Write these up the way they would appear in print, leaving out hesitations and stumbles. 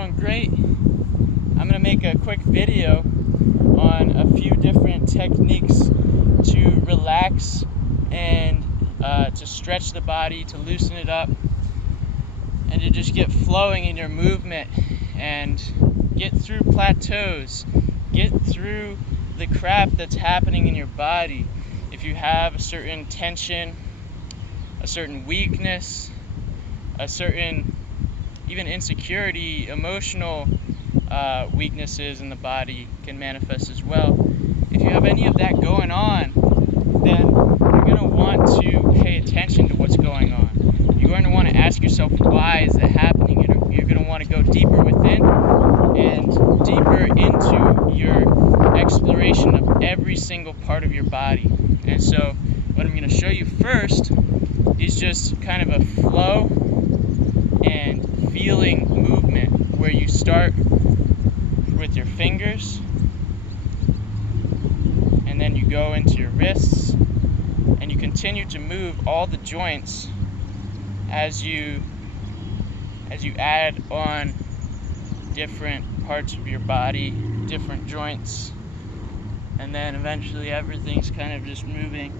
doing great. I'm going to make a quick video on a few different techniques to relax and to stretch the body, to loosen it up, and to just get flowing in your movement and get through plateaus, get through the crap that's happening in your body. If you have a certain tension, a certain weakness, a certain even insecurity, emotional weaknesses in the body can manifest as well. If you have any of that going on, then you're going to want to pay attention to what's going on. You're going to want to ask yourself, why is it happening? You're going to want to go deeper within and deeper into your exploration of every single part of your body. And so what I'm going to show you first is just kind of a flow and feeling movement where you start with your fingers and then you go into your wrists and you continue to move all the joints as you add on different parts of your body, different joints, and then eventually everything's kind of just moving,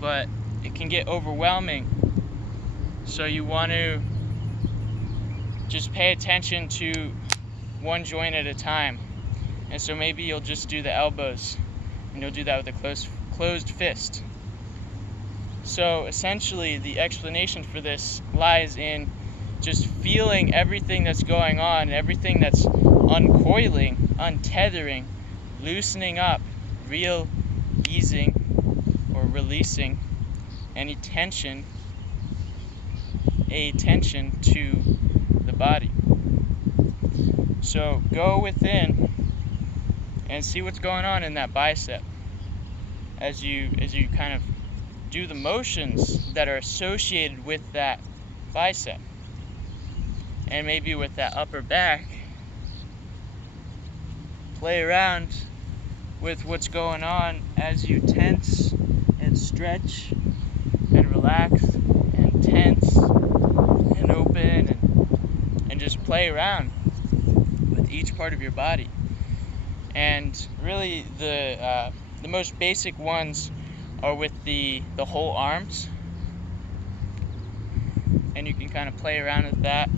but it can get overwhelming. So you want to just pay attention to one joint at a time. And so maybe you'll just do the elbows, and you'll do that with a closed fist. So essentially the explanation for this lies in just feeling everything that's going on, everything that's uncoiling, untethering, loosening up, easing or releasing any tension, to the body. So go within and see what's going on in that bicep as you kind of do the motions that are associated with that bicep, and maybe with that upper back. Play around with what's going on as you tense and stretch and relax and tense and open and just play around with each part of your body. And really the most basic ones are with the whole arms, and you can kind of play around with that.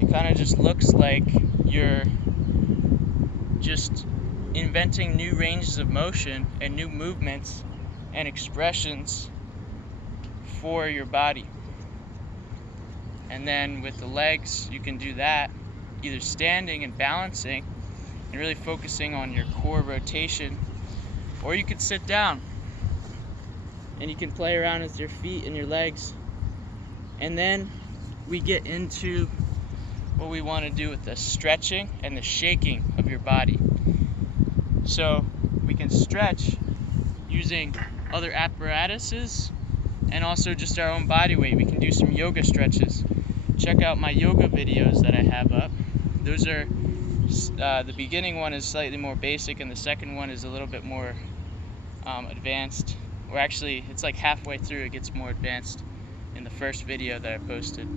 It kind of just looks like you're just inventing new ranges of motion and new movements and expressions for your body. And then with the legs, you can do that either standing and balancing and really focusing on your core rotation, or you could sit down and you can play around with your feet and your legs. And then we get into what we want to do with the stretching and the shaking of your body. So we can stretch using other apparatuses and also just our own body weight. We can do some yoga stretches. Check out my yoga videos that I have up. Those are the beginning one is slightly more basic, and the second one is a little bit more advanced. Or actually, it's like halfway through it gets more advanced in the first video that I posted.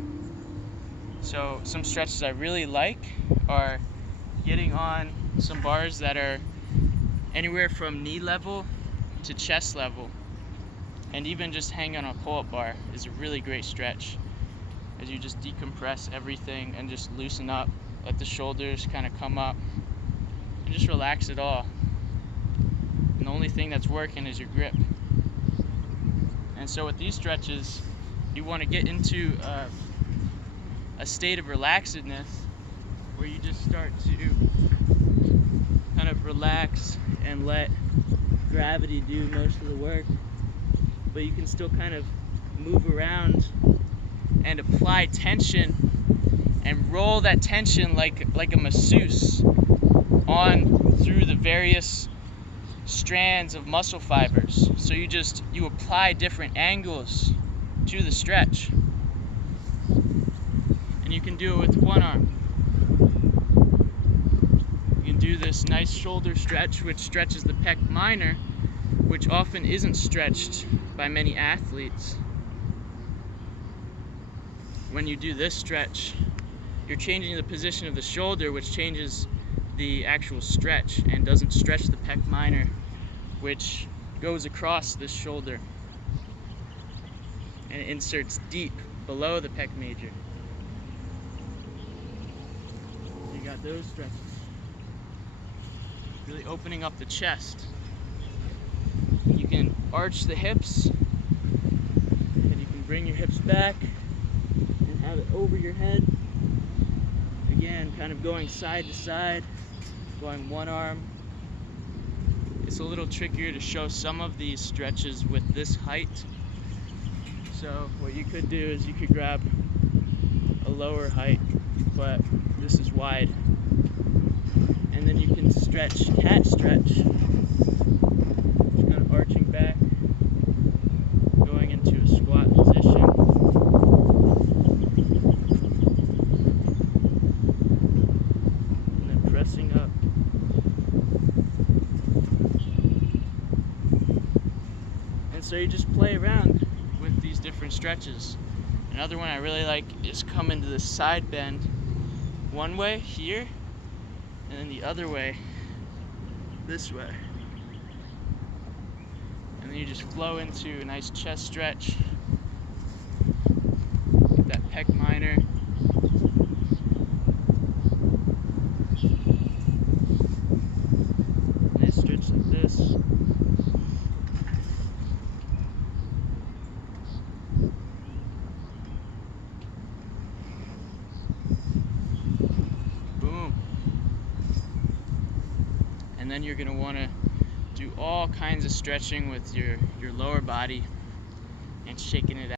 So some stretches I really like are getting on some bars that are anywhere from knee level to chest level, and even just hanging on a pull-up bar is a really great stretch as you just decompress everything and just loosen up, let the shoulders kind of come up and just relax it all. And the only thing that's working is your grip. And so with these stretches, you want to get into a state of relaxedness where you just start to kind of relax and let gravity do most of the work, but you can still kind of move around and apply tension and roll that tension like a masseuse on through the various strands of muscle fibers. So you apply different angles to the stretch, and you can do it with one arm. You can do this nice shoulder stretch, which stretches the pec minor, which often isn't stretched by many athletes. When you do this stretch, you're changing the position of the shoulder, which changes the actual stretch and doesn't stretch the pec minor, which goes across this shoulder and inserts deep below the pec major. You got those stretches. Really opening up the chest. You can arch the hips, and you can bring your hips back and have it over your head. Again, kind of going side to side, going one arm. It's a little trickier to show some of these stretches with this height. So what you could do is you could grab a lower height, but this is wide. And then you can stretch, cat stretch. Just kind of arching back, going into a squat position. And then pressing up. And so you just play around with these different stretches. Another one I really like is come into the side bend one way here, and then the other way this way. And then you just flow into a nice chest stretch. Get that pec minor. Nice stretch like this. And then you're going to want to do all kinds of stretching with your lower body and shaking it out.